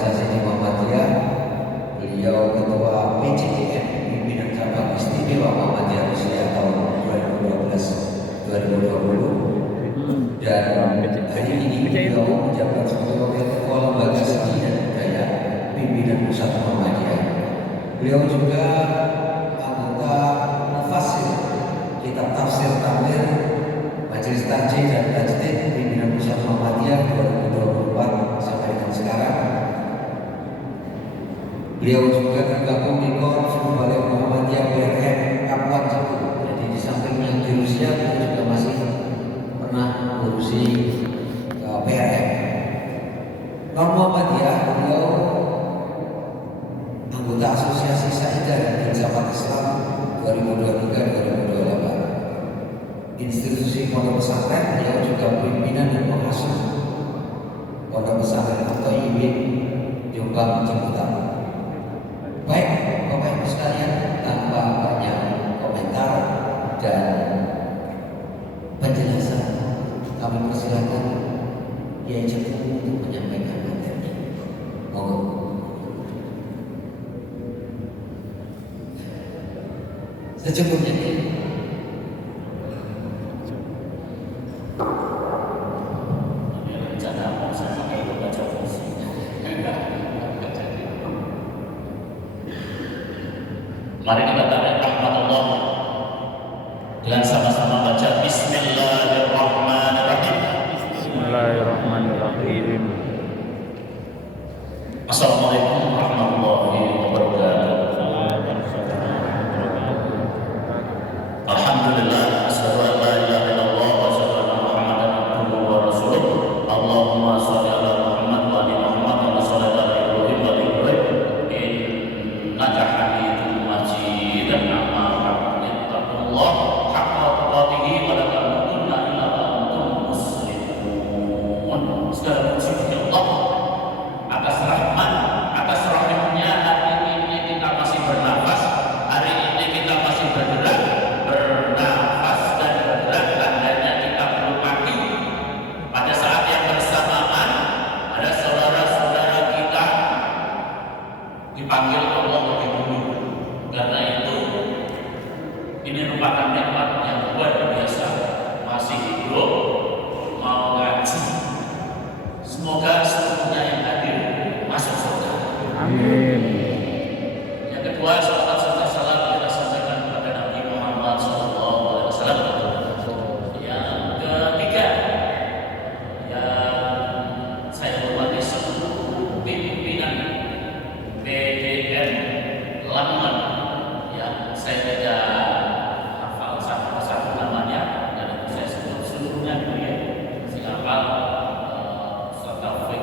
organisasi di Muhammadiyah. Beliau ketua PCDM, pimpinan cabang istimewa Muhammadiyah Rusia tahun 2012-2020, dan hari ini beliau menjabat sebagai wakil ketua lembaga seni dan budaya pimpinan pusat Muhammadiyah. Beliau juga anggota mufassir kitab tafsir tamir Majelis Tarjih dan Tajdid pimpinan pusat Muhammadiyah 2024 sampai dengan sekarang. Beliau juga tergabung di Korps Balai Muhammadiyah PRM Kapuan Cepu. Jadi di samping yang di Rusia, beliau juga masih pernah mengurusi PRM. Non Muhammadiyah, beliau anggota Asosiasi Saidah dan Filsafat Islam 2023-2028. Institusi Pondok Pesantren, beliau juga pimpinan dan pengasuh Pondok Pesantren At-Thayyibin Jombang Ciputat. Baik, Bapak Ibu sekalian, tanpa banyak komentar dan penjelasan, kami persilakan Kiai Cepu untuk menyampaikan materi. Monggo. Secukupnya. Mari kita tarik rahmatullah dengan sama-sama baca Bismillahirrahmanirrahim. Bismillahirrahmanirrahim. Assalamualaikum warahmatullahi wabarakatuh. Alhamdulillah, asyhadu an la ilaha illallah wa asyhadu anna Muhammadan abduhu wa rasuluh. Allahumma shalli ala Muhammad wa ali Muhammad kama shallaita ala Ibrahim wa ali Ibrahim innaka Hamidum Majid. Amma ba'du, ittaqullah haqqa tuqatih wa la tamutunna illa wa antum muslimun. Segala puji bagi Allah atas rahmat, atas rahmatnya hari ini kita masih bernafas, hari ini kita masih bergerak, bernafas dan bergerak, tandanya kita belum mati. Pada saat yang bersamaan ada saudara-saudara kita dipanggil Allah lebih dulu. Karena itu ini merupakan nikmat yang luar biasa, masih hidup, mau ngaji. Semoga seluruhnya yang hadir masuk surga. Amin. Yang kedua, salawat serta salam kita sampaikan kepada Nabi Muhammad SAW. Yang ketiga, yang saya hormati seluruh pimpinan PDN Lamongan, yang saya tidak hafal satu-satu namanya, dan saya sebut seluruhnya dulu ya. Saya hafal Ustaz Taufik,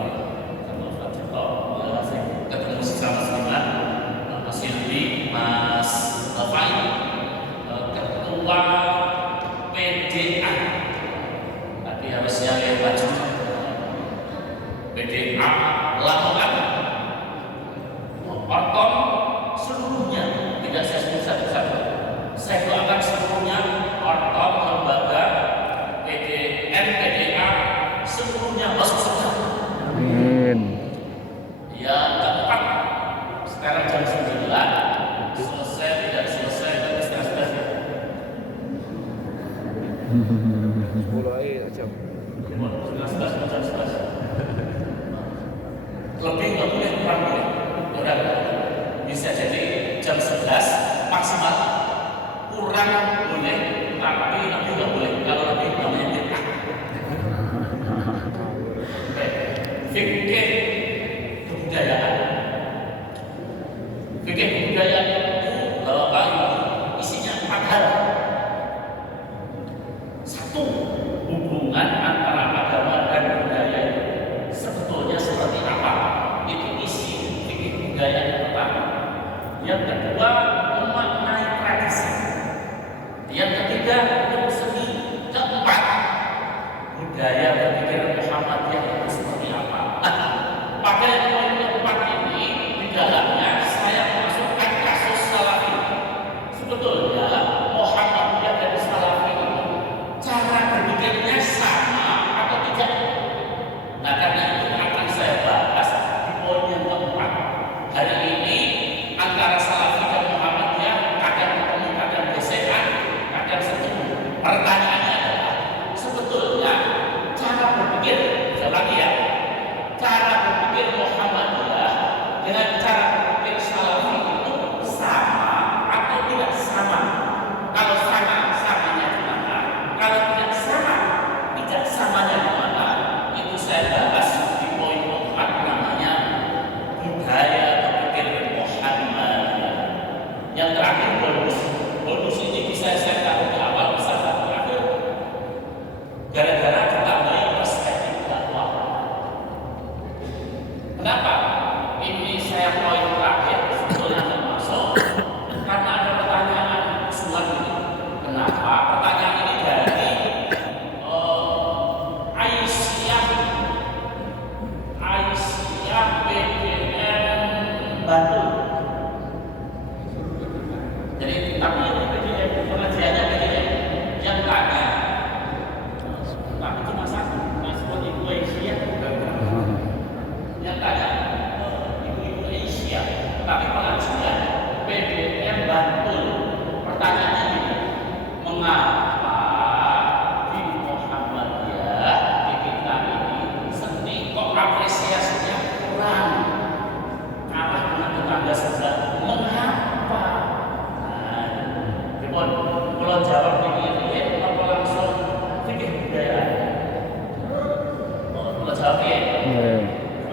sama Ustaz Joko, ya, saya ketemu sama Seniman, Mas Silvi, Mas Fai, Ketua PDA. Tapi harusnya lihat baju PDA Lamongan. Orkom seluruhnya, tidak saya sebut satu-satu. Saya doakan seluruhnya, Orkom, lembaga, PDN, PDA, seluruhnya masuk surga. Amin. Yang keempat, sekarang jam 9, selesai tidak selesai tapi setengah 10 aja. 11. Lebih nggak boleh, kurang boleh. Udah, bisa jadi jam 11 maksimal, kurang boleh, tapi lebih nggak boleh. Kalau lebih namanya bid'ah. Fikih kebudayaan. Fikih kebudayaan itu Bapak Ibu isinya 4 hal. Satu, hubungan antara agama dan budaya sebetulnya seperti apa? Itu isi fikih budaya yang pertama. Yang kedua, memaknai tradisi. Yang ketiga, hukum seni. Keempat, budaya berpikir Muhammadiyah itu seperti apa? Pada poin keempat ini, di dalamnya saya masukkan kasus Salafi. Sebetulnya Muhammadiyah dan Salafi itu cara berpikirnya sama atau tidak? Nah, karena itu akan saya bahas di poin yang lagi ya, cara berpikir Muhammadiyah dengan cara berpikir Salafi itu sama atau tidak sama? Kalau sama, samanya di mana? Kalau tidak sama, tidak samanya di mana? Itu saya bahas di poin 4 namanya budaya berpikir Muhammadiyah. Yang terakhir bonus. Bonus ini bisa saya taruh di awal, bisa taruh di akhir. Gara-gara ditambahi perspektif dakwah. Kenapa? Ini saya poin terakhir sebetulnya nggak masuk karena ada pertanyaan usulan ini. Kenapa? Pertanyaan ini dari Aisyah PDN Bantul. Jadi tapi ini PDN pengajiannya PDN yang tanya. Tapi cuma satu, Mas Ibu Aisyah. Yang tanya Ibu Aisyah, tapi pengajian PDN Bantul. Pertanyaannya ini, mengapa di Muhammadiyah di kita ini seni kok apresiasinya kurang, kalah dengan tetangga sebelah? Mengapa? Nah, kalau jawab ini apa langsung fikih budaya? Kalau jawab ya.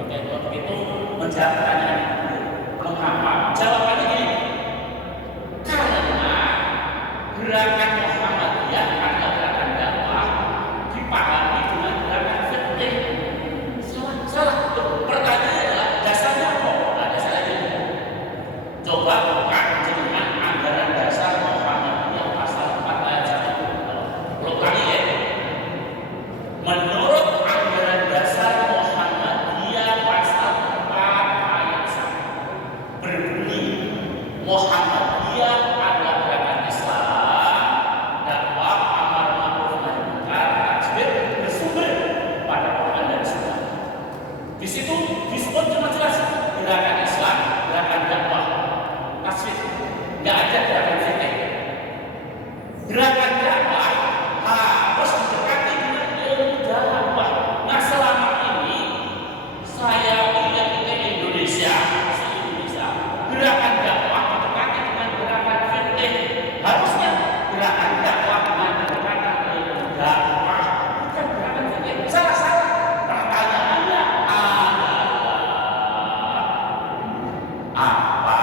Oke, kalau begitu menjawab pertanyaan itu, mengapa? Jawabannya gini, karena gerakan Muhammadiyah adalah gerakan dakwah dipahami dengan gerakan fikih. Salah. Pertanyaannya adalah dasarnya apa? Nah, dasarnya ini. Coba buka dengan anggaran dasar Muhammadiyah pasal 4 ayat 1. Belum lagi ya. Menurut anggaran dasar Muhammadiyah pasal 4 ayat 1 berbunyi, Muhammadiyah adalah gerakan Islam, dakwah, amar ma'ruf nahi munkar, takbir bersumber pada Quran dan Sunnah. Di situ disebut jelas gerakan Islam, gerakan dakwah, tasbih. Nggak ada gerakan fikih. Gerakan dakwah harus didekati dengan ilmu dakwah. Nah, selama ini saya lihat di Indonesia, gerakan dakwah didekati dengan gerakan fikih. Harusnya gerakan dakwah dengan pendekatan ilmu dakwah, bukan gerakan fikih. Salah. Pertanyaannya adalah apa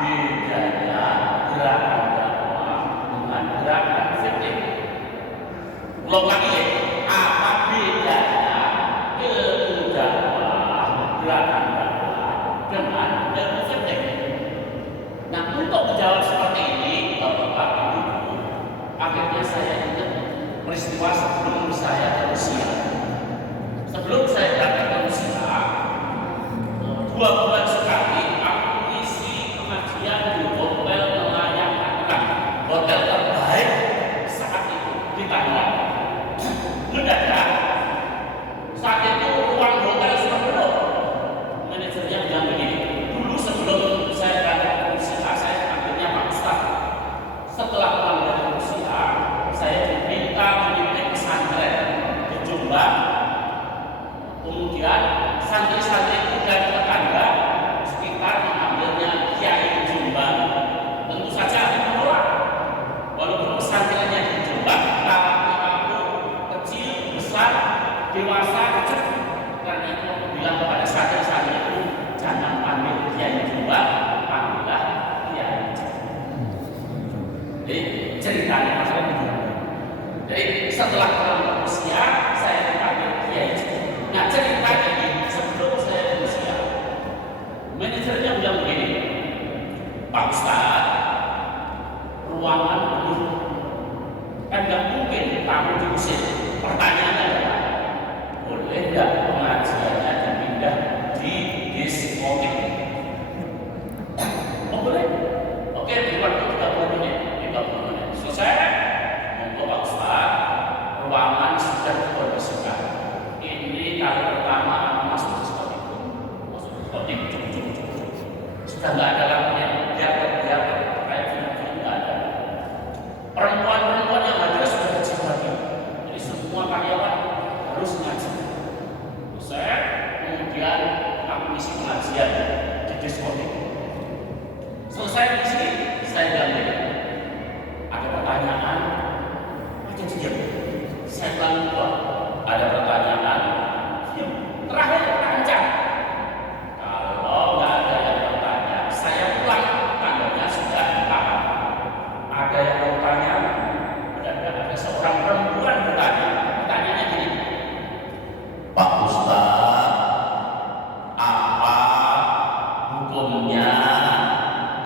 bedanya gerakan dakwah dengan gerakan fikih? Ulang lagi ya, apa bedanya ilmu dakwah, gerakan dakwah dengan ilmu fikih? Nah, untuk menjawab seperti ini, Bapak Ibu, akhirnya saya ingat peristiwa sebelum saya ke Rusia. Sebelum saya datang ke Rusia, 2 bulan sekali aku isi pengajian di hotel nelayan Tangerang, hotel terbaik saat itu di Tangerang. Mendadak saat itu ruang hotel sudah penuh. Manajernya bilang begini, dulu sebelum saya datang ke Rusia, saya akhirnya Pak Ustaz. Setelah pulang dari Rusia, saya diminta memimpin pesantren di Jombang. Kemudian santri-santri itu dari tetangga sekitar mengambilnya kiai di Jombang. Tentu saja aku menolak. Walaupun pesantrennya di Jombang, tapi aku kecil, besar, dewasa, kecil. Karena itu aku bilang kepada santri-santri itu, jangan panggil kiai di Jombang, panggillah kiai. Jadi ceritanya masalah itu. Jadi setelah pulang ke Rusia, saya dipanggil kiai. Nah, ceritanya ini sebelum saya ke Rusia, manajernya bilang begini, Pak Ustaz, ruangan penuh, kan nggak mungkin tamu diusir. Pertanyaannya adalah, boleh nggak pengajiannya dipindah di diskotik? Oh boleh. Oke, di waktu 30 menit. Selesai. Monggo Pak Ustaz, ruangan sudah dikondisikan. Ini kali pertama aku masuk diskotik. Sudah nggak ada lagi yang biar kayak film-film, nggak ada. Perempuan-perempuan yang hadir sudah kecil lagi. Jadi semua karyawan harus ngaji. kemudian aku isi pengajian di diskotik. Selesai isi, saya ganti. Ada pertanyaan, ada diam. Saya lupa. Ada pertanyaan, diam. Terakhir panjang. Kalau nggak ada yang bertanya, saya pulang. Tandanya sudah paham. Ada yang mau tanya, ada seorang perempuan bertanya. Pertanyaannya gini, Pak Ustaz, apa hukumnya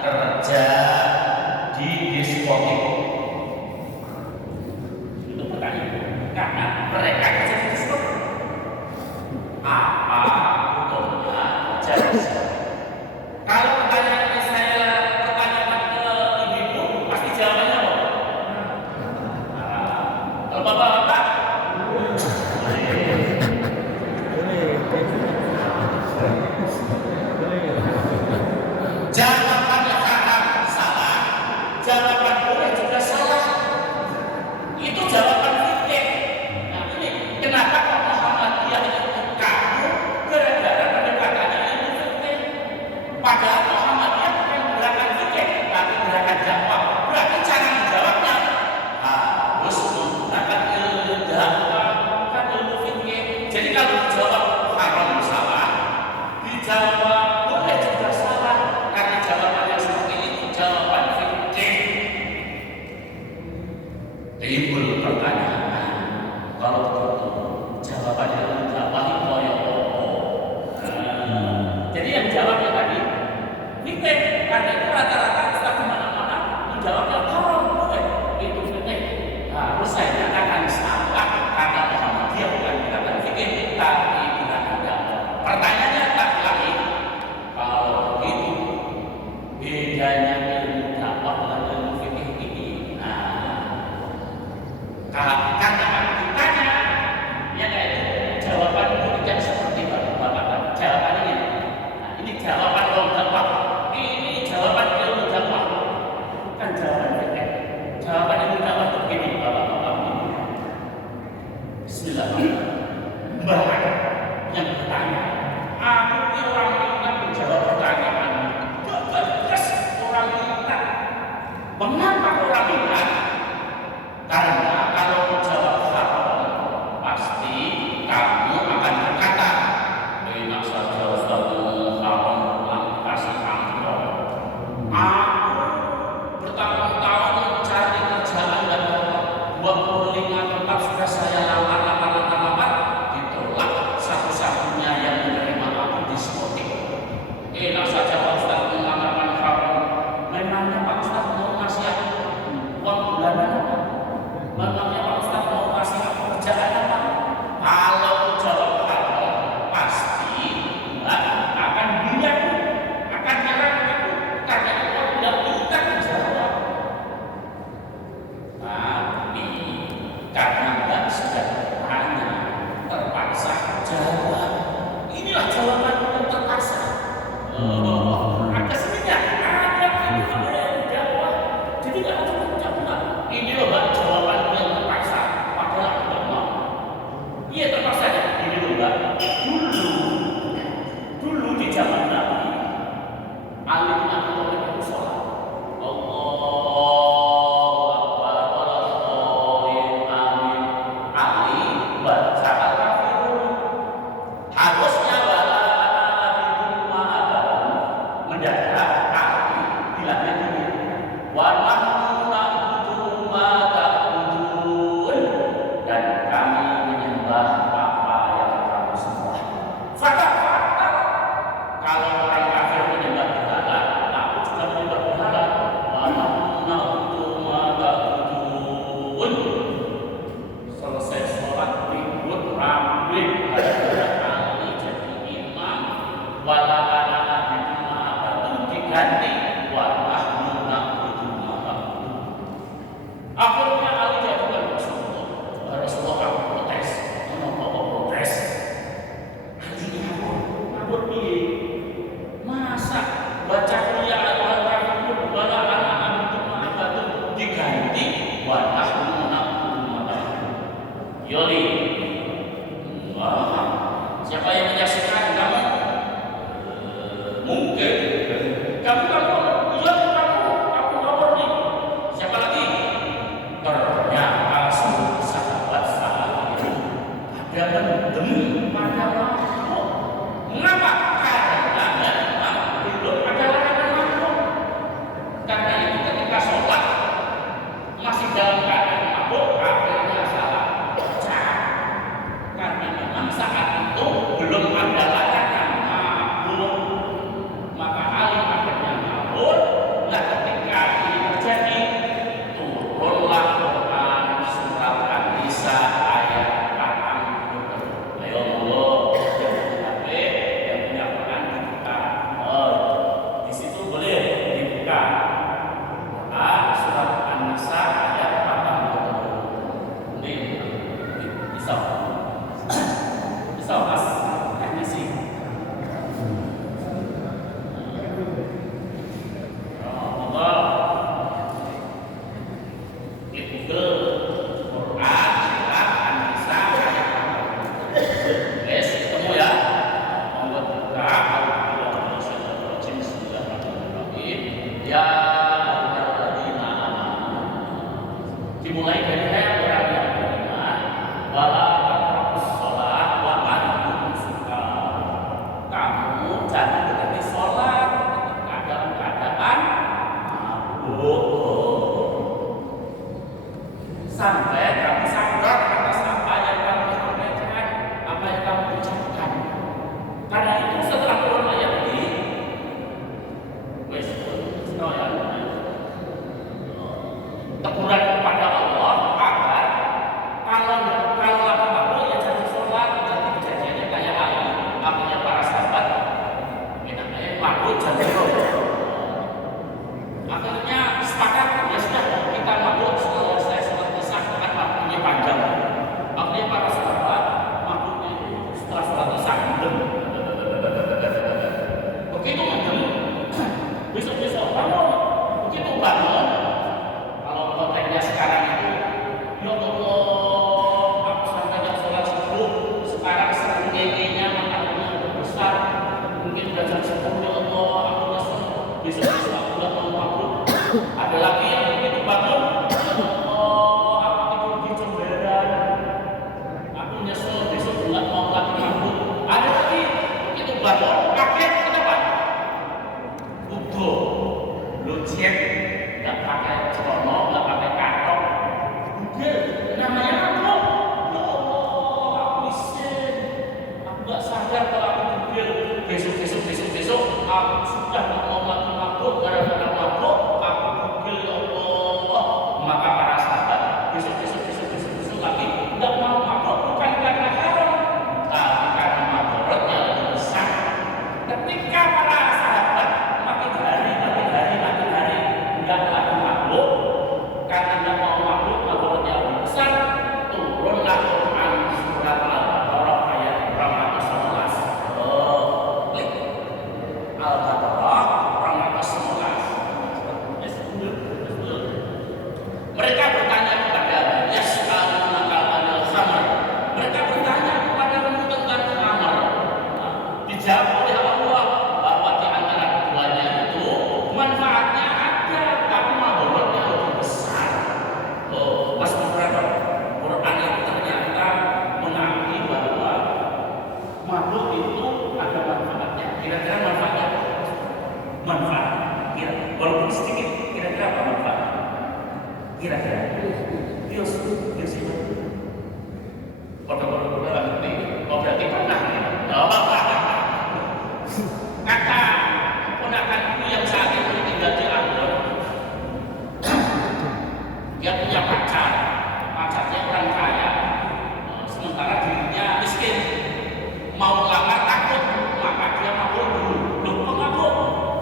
kerja di diskotik? Itu pertanyaan. Karena mereka kerja di diskotik. Apa hukumnya kerja di diskotik? Kalau pertanyaan saya pertanyakan ke ibu-ibu, pasti jawabannya apa? Kalau bapak-bapak, jawabannya haram, salah. Jawaban boleh juga salah. Itu jawaban fikih. Nah ini kenapa kok Muhammadiyah itu kamu gara-gara pendekatannya ilmu fikih? Padahal Muhammadiyah bukan gerakan fikih, tapi gerakan dakwah. Berarti cara menjawabnya harus menggunakan ilmu dakwah, bukan ilmu fikih. Jadi kalau dijawab haram salah, dijawab boleh juga salah, karena jawaban yang seperti itu jawaban fikih. Timbul pertanyaan, kalau begitu jawabannya ilmu dakwah itu koyo apa? Jadi yang jawabnya tadi fikih, karena itu rata-rata ustaz di mana-mana menjawabnya haram boleh, itu fikih. Harus saya nyatakan salah karena Muhammadiyah bukan gerakan fikih, tapi gerakan dakwah. Pertanyaannya tak lagi, kalau begitu bedanya ilmu dakwah dengan ilmu fikih ini. Karena aku ditanya, ya kayak itu jawaban tidak seperti bapak-bapak. Jawabannya ini. Nah, ini jawaban ilmu dakwah. Ini jawaban ilmu dakwah, bukan jawaban fikih. Jawaban ilmu dakwah itu begini, bapak-bapak. Bismillahirrahmanirrahim. Mbak yang bertanya, aku ini orang ingat menjawab pertanyaan. Terus orang ingat. Mengapa orang ingat? Karena kalau menjawab haram, pasti kamu akan berkata, enak saja Ustaz, haram kasih amplop. Aku bertahun-tahun mencari kerjaan dan dapat 25 tempat sudah saya lamar, ditolak. Satu-satunya yang menerima aku diskotik. Enak saja Pak Ustaz mengamalkan haram. Memangnya Pak Ustaz mau ngasih aku uang bulanan apa? Memangnya Pak Ustaz mau kasih aku kerjaan apa? Kalau jawab haram, pasti akan bilang, akan nyerang aku, karena aku tidak bisa menjawab. Tapi karena Mbak sudah bertanya, terpaksa jawab. Inilah jawaban yang terpaksa. Ada seninya, ada itu yang jawab. Jadi nggak cukup jawab. Ini loh Mbak jawaban yang terpaksa. Padahal aku nggak mau. Iya terpaksa ya. Ini loh Mbak. Dulu di zaman Nabi, Ali bin Abi Thalib itu sholat. Allahu Akbar, Allahu Amin. Ali baca al-kafirun. Harusnya wala abikum ma'abakum. Mendadak Ali bilangnya gini, wa nahnu na'budu ma ta'budun, dan kami menyembah apa yang kamu sembah. Fakta kalau orang kafir menyembah berhala, aku juga menyembah berhala. Wa nahnu na'budu ma ta'budun. Selesai sholat ribut rame gara-gara Ali jadi imam. Wala ana abidu ma'abakum diganti wa nahnu na'budu ma ta'budun. Akhirnya Ali jadikan Rasulullah. Rasulullah aku protes. Kenapa kok protes? Ali ngabur piye? Masa baca kuliah al-kafirun wala ana abidu ma'abakum diganti wa nahnu na'budu ma ta'budun. Yoli, siapa yang menyaksikan kamu dia mendem pada makhluk. Mengapa? Karena memang belum ada larangan makhluk. Karena itu ketika sholat masih dalam keadaan mabuk, akhirnya salah baca. Karena memang saat itu belum ada larangan mabuk, maka alih akhirnya mabuk. Nah, ketika ini terjadi, turunlah Quran surat An-Nisa ayat 40. Ayo Allah, yang punya HP, yang punya Quran dibuka. Di situ boleh dibuka. Surat An-Nisa ayat 40. Ini bisa mas teknisi. Allah klik Google Quran surat An-Nisa ayat 40. Yes, ketemu ya. Monggo buka. Ya dimulai dari ayat orang yang beriman, wala taqrabus shalah wa antum sukar. Kamu jangan dekati sholat ketika dalam keadaan mabuk, sampai kamu sadar atas apa yang kamu sampaikan, apa yang kamu ucapkan. Karena itu setelah turun ayat ini, teguran kepada Allah agar kalau lagi mabuk ya jangan sholat. Jadi kejadiannya kayak Ali, artinya para sahabat enaknya mabuk jangan sholat. Akhirnya sepakat, ya sudah kita mabuk setelah selesai sholat isya kan mabuknya panjang. Akhirnya para sahabat mabuknya setelah sholat isya mendem. Begitu mendem, besok-besok bangun, begitu bangun. Konteksnya sekarang itu, ya Allah, aku sampaikan sholat subuh, sekarang seringnya mataharinya besar, mungkin udah jam 10, ya Allah, aku nyesel, besok-besok aku udah mau mabuk. Ada lagi yang begitu bangun, ya Allah, aku tidur di jemberan, aku nyesel, besok nggak mau lagi mabuk. Ada lagi begitu bangun, kaget, kenapa? Udah, lu cek, nggak pakai celana, nggak pakai katok, Google, namanya mabuk. Ya Allah, aku isin, aku nggak sadar kalau aku Google. Besok, aku sudah nggak mau lagi mabuk, gara-gara mabuk, aku Google, ya Allah. Maka para sahabat besok lagi nggak mau mabuk, bukan karena haram, tapi karena mabuknya lebih besar. Ketika para sahabat makin hari nggak lagi mabuk, karena nggak mau mabuk, mabuknya lebih besar, turunlah Quran surat Al-Baqarah ayat 211. Klik Al-Baqarah 211. Mereka bertanya kepada yas'alunaka 'anil khamr. Mereka bertanya kepadamu tentang khamr. Dijawab oleh Allah bahwa di antara keduanya itu manfaatnya ada, tapi mabuknya lebih besar. Mas Muharram, Quran itu ternyata mengakui bahwa mabuk itu ada manfaatnya. Kira-kira manfaatnya apa? Manfaat, walaupun sedikit. Kira-kira apa manfaat? Kira-kira? Bios itu. Kalau ngerti, berarti pernah. Kata ponakanku yang saat itu tinggal di Ambon, dia punya pacarnya orang kaya, sementara dirinya miskin, mau ngelamar takut, maka dia mabuk dulu. Loh, kok mabuk?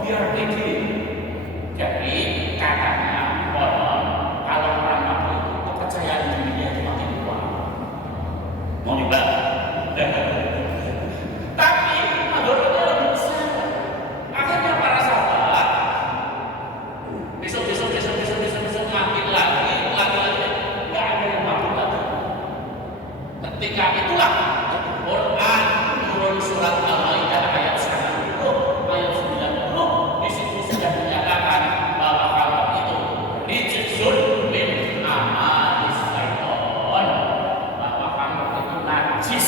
Biar pede. Jadi katanya konon kalau orang mabuk itu kepercayaan dirinya itu makin kuat. Mau dibahas? Tapi madorotnya lebih besar. Akhirnya para sahabat besok makin lagi nggak ada yang mabuk lagi. Ketika itulah Quran turun surat Al-Maidah ayat 90, ayat 90. Di situ sudah dinyatakan bahwa kalau itu rijsun min amalis syaitan, bahwa kamu itu najis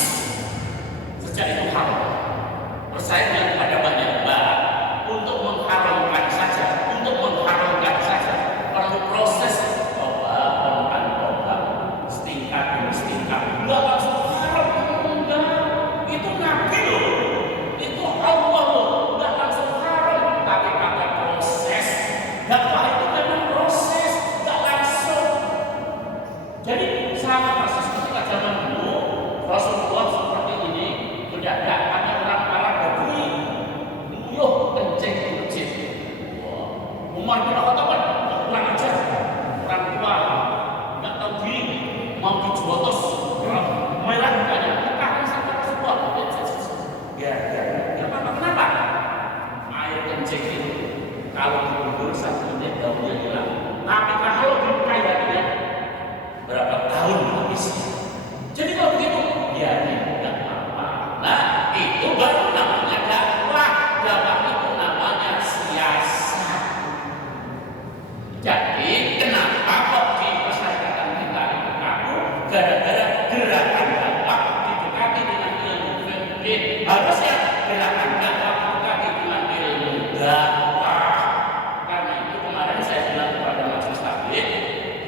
harusnya gerakan dakwah kita dengan ilmu dakwah. Karena itu kemarin saya bilang kepada majelis taklim,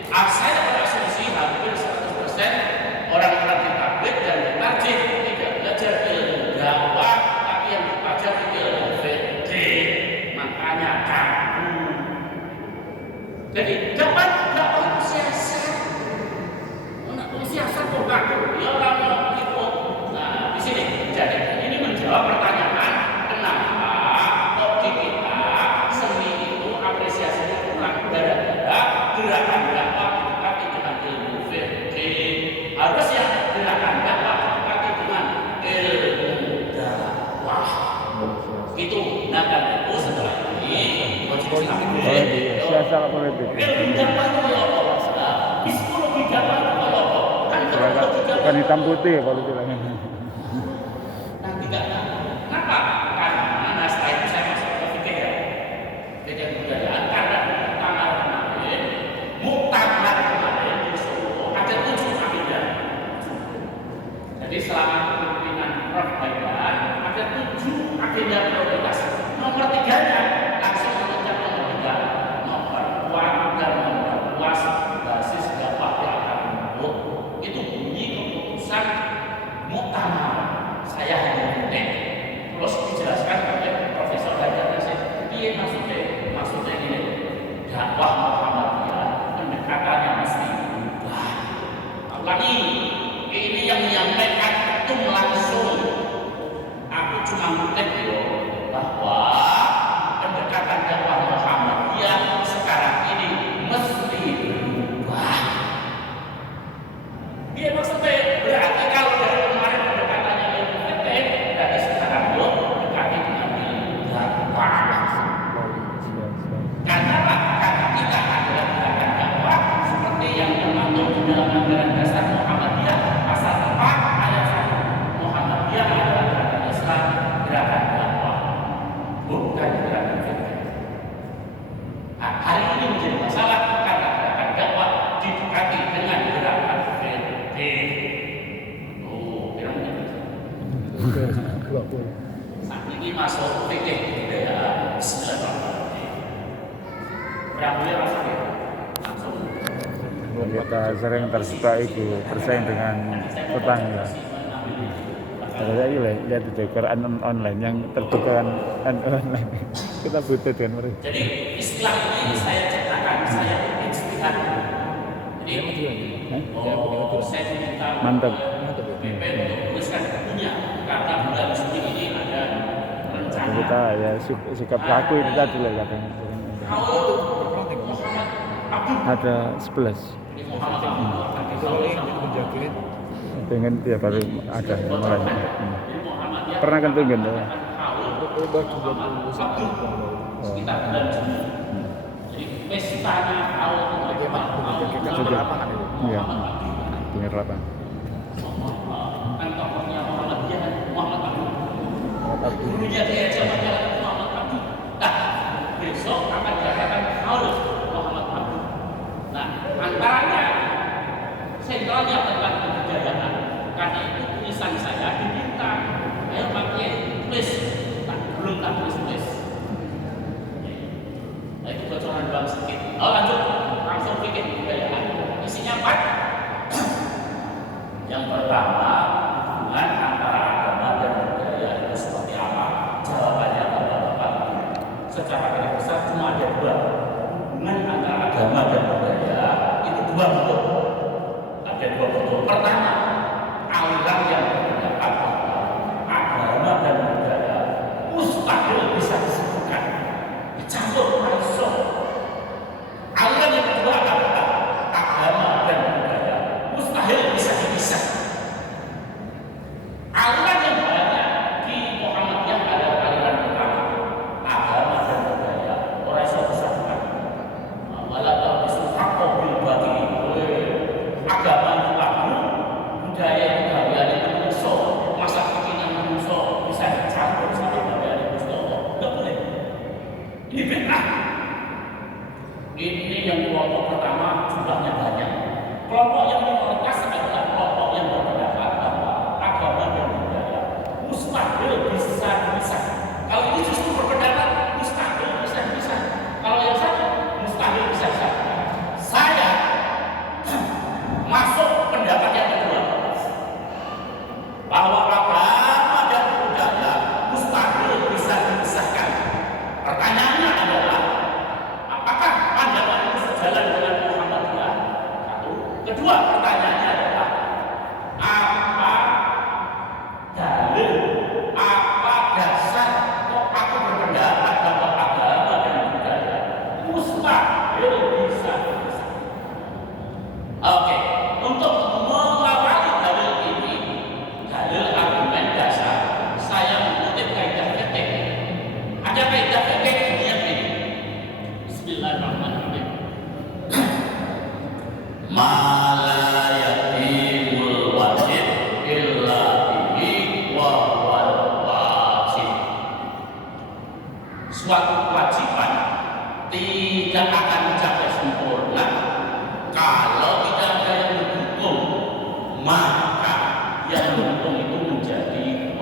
saya berasumsi hampir 100% orang-orang di taklim dan di tarjih tidak belajar ilmu dakwah, tapi yang dipelajari ilmu fikih. Makanya kamu. Jadi dakwah itu siasat. Siasat kok kaku? Ya orang mau ikut. Nah di sini. Jadi ini menjawab pertanyaan kenapa kok di kita seni itu apresiasinya kurang gara-gara gerakan dakwah didekati dengan ilmu fikih. Harusnya gerakan dakwah didekati dengan ilmu dakwah. Itu nah itu setelah ini siasat politik. ilmu dakwah itu apa? Psikologi dakwah itu apa? Kan hitam putih kalau bilangnya. Kenapa? Karena setelah itu saya masuk ke fikih ya. Fikih kebudayaan karena muktamar kemarin di Solo ada 7 agenda. Jadi selama kepemimpinan Prof. Baiban ada 7 agenda prioritas. Nomor 3-nya langsung mengejar nomor 3, memperkuat dan memperluas basis dakwah yang akan membentuk. Itu bunyi keputusan muktamar. Saya hanya ngutip, terus dijelaskan oleh Profesor Haidar Nasir. Ini maksudnya ini dakwah Muhammadiyah pendekatannya mesti berubah. Lagi ini yang menyampaikan itu langsung. Aku cuma ngutip bahwa pendekatan dakwah Muhammadiyah sekarang ini mesti berubah. Dia maksudnya berarti kalau dari kemarin pendekatannya ilmu fikih, berarti sekarang dekati dengan ilmu dakwah. Karena apa? Karena kita adalah gerakan dakwah seperti yang termaktub di dalam anggaran dasar Muhammadiyah pasal 4 ayat 1. Muhammadiyah adalah gerakan Islam, gerakan dakwah, bukan gerakan fikih. Nah, hari ini menjadi masalah karena gerakan dakwah didekati dengan gerakan fikih. Saat ini masuk fikih budaya langsung Kita sering terjebak itu bersaing dengan tetangga. Ada lagi lihat di Quran online yang terbuka online. Kita butuh dengan mereka. jadi Islam ini saya ciptakan, saya ijtihad. Jadi saya minta Mantap. BP untuk tuliskan bukunya karena bulan Juni ini ada rencana. Kita ya sikap laku itu tadi lah katanya. Ada 11. Pengen ya baru ada mulai. Pernah kan tunggu ya? Sekitar bulan Juni. Jadi pestanya Iya. Dengar apa? kan tokohnya Muhammad Abdul. Gurunya dia Muhammad Abdul. Nah, besok akan diadakan haul Muhammad Abdul. Nah, antaranya sentralnya tentang kebudayaan. Karena itu tulisan saya diminta, ayo pakai tulis. Belum tak tulis. Nah, itu bocoran bang sedikit. Lanjut, langsung bikin kebudayaan. Isinya 4. Yang pertama, hubungan antara agama dan budaya itu seperti apa? Jawabannya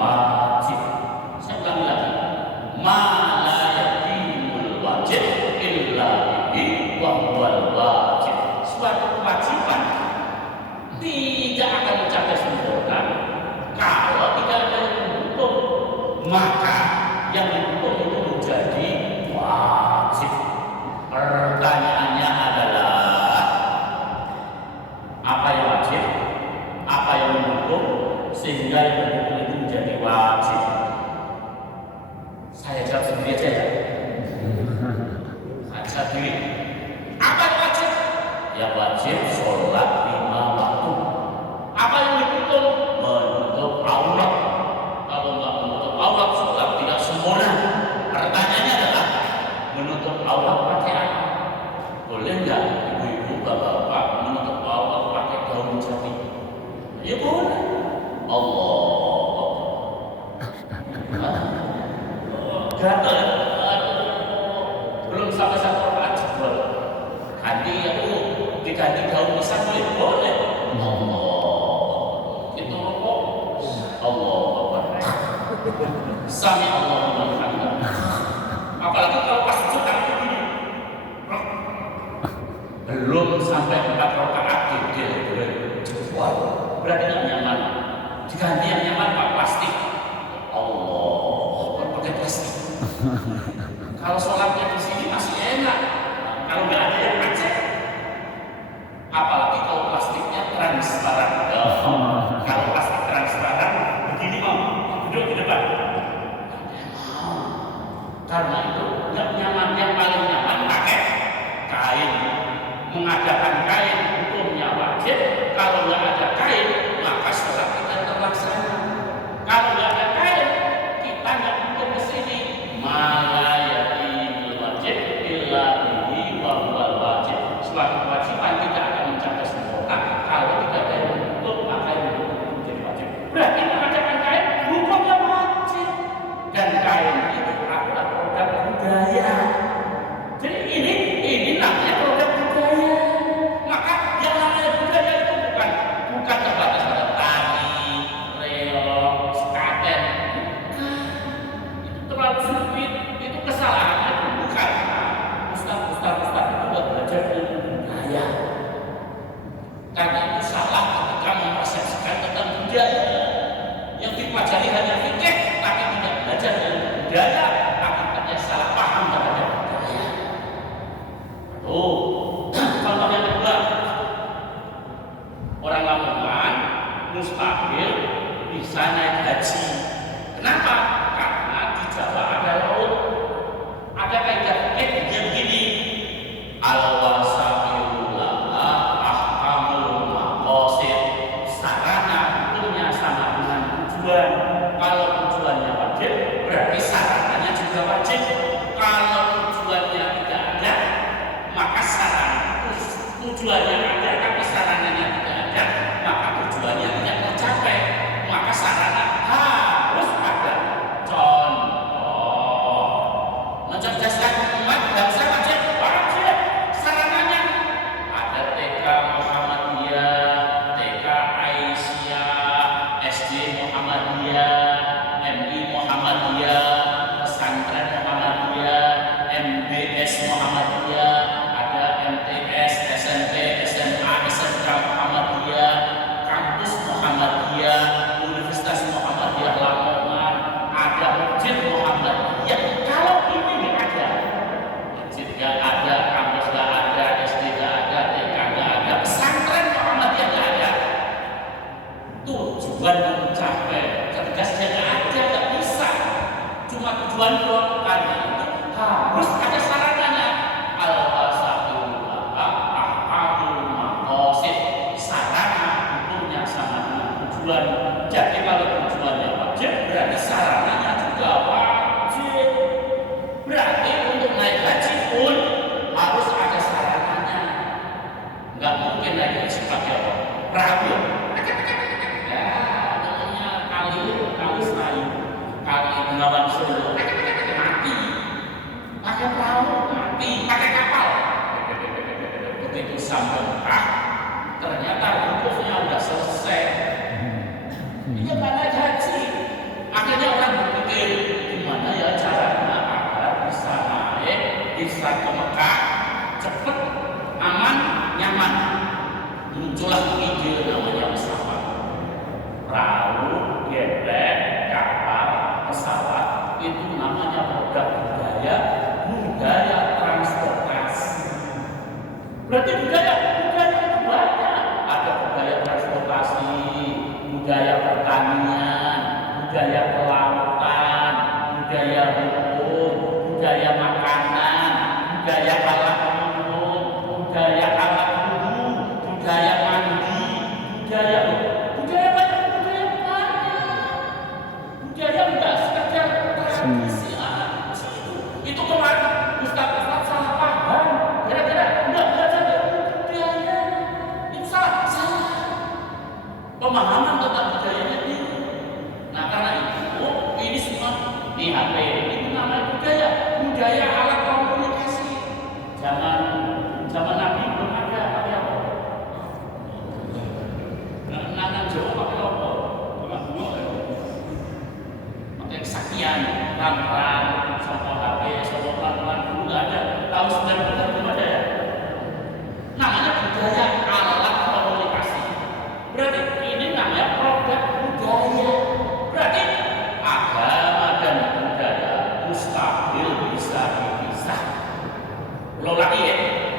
wajib. Saya ulangi lagi, ma la yakimul wajib illa bihi wa huwal wajib. Suatu kewajiban tidak akan mencapai sempurna kalau tidak ada yang mendukung, maka yang mendukung itu menjadi wajib. Pertanyaannya adalah apa yang wajib, apa yang mendukung sehingga yang mendukung itu menjadi wajib. Saya jawab sendiri aja ya. Saya sendiri. Apa yang wajib? Yang wajib sholat 5 waktu. Apa yang ditutup? Menutup aurat. Kalau nggak menutup aurat, sholat tidak sempurna. Pertanyaannya adalah menutup aurat pakai apa? Boleh nggak ibu-ibu, bapak-bapak menutup aurat pakai gaun jati? Ya boleh. Allah. Gatal. Belum sampai satu rakaat jebol. Ganti aku diganti daun pisang boleh. Allah. Itu rokok. Allah Akbar. Sami Allah liman hamidah. Apalagi kalau pas sujud tangan begini. Belum sampai 4 rakaat gede. Wah, berarti nggak nyaman. Diganti yang nyaman Pak plastik. Allah, pakai plastik. Kalau sholatnya di sini masih enak. Kalau nggak ada yang macet, apalagi kalau plastiknya transparan. Kalau plastik transparan begini duduk di depan. Karena itu nggak nyaman, yang paling nyaman pakai kain. Mengadakan kain hukumnya wajib. Kalau nggak ada kain, maka sholat kita terlaksana. Kalau nggak ada kain, kita nggak untuk ke sini. Malayati wajib illa bihi wa huwal wajib. Suatu kewajiban tidak akan mencapai sempurna kalau tidak ada yang menutup, maka yang menutup itu menjadi wajib. Berarti mengadakan kain hukumnya wajib. Dan kain itu adalah produk budaya. Jadi ini namanya produk budaya. Maka yang namanya budaya itu bukan terbatas pada tari, reog, skaten. Itu terlalu sempit. Itu kesalahannya bukan ustaz itu buat belajar ilmu budaya. Karena itu salah ketika mempersepsikan tentang budaya. Yang dipelajari hanya fikih tapi tidak belajar ilmu budaya, akibatnya salah paham terhadap budaya. Contoh yang kedua, orang Lamongan mustahil bisa naik haji. Kenapa? Karena di Jawa ada laut. Ada kaidah fikih begini. Al-wasailullah ahkamul maqasid. Sarana hukumnya sama dengan tujuan. Kalau tujuannya wajib, berarti sarananya juga wajib. Kalau tujuannya tidak ada, maka sarana tujuannya ada tapi sarananya tidak ada, maka tujuannya tidak tercapai. Maka sarana harus ada. Contoh, mencerdaskan umat bangsa wajib sarananya ada TK Muhammadiyah, TK Aisyah, SD Muhammadiyah, MI Muhammadiyah, pesantren Muhammadiyah, MBS Muhammadiyah, ada MTS, SMP, SMA, SMK Muhammadiyah, kampus Muhammadiyah, Universitas Muhammadiyah Lamongan, ada masjid Muhammadiyah. Kalau ini nggak ada, masjid nggak ada, kampus nggak ada, SD nggak ada, TK nggak ada, pesantren Muhammadiyah nggak ada, tujuan mencapai cergasnya nggak ada, nggak bisa. Cuma tujuan doang. Karena itu harus ada sarananya. Al-wasailullah ahkamul maqasid. Sarana hukumnya sama dengan tujuan. Jadi kalau tujuannya wajib, berarti sarananya juga wajib. Berarti untuk naik haji pun harus ada sarananya. Nggak mungkin naik haji pakai apa? Perahu. Ya, namanya kali Serayu, kali Bengawan Solo. budaya kelautan, budaya hukum, budaya makanan, budaya alat minum, budaya alat wudhu, budaya mandi, budaya banyak, budaya enggak sekedar tradisi itu kemarin Ustaz salah paham, gara-gara enggak belajar budaya, itu salah pemahaman tentang budayanya ini. Nah karena itu ini semua di HP ini namanya budaya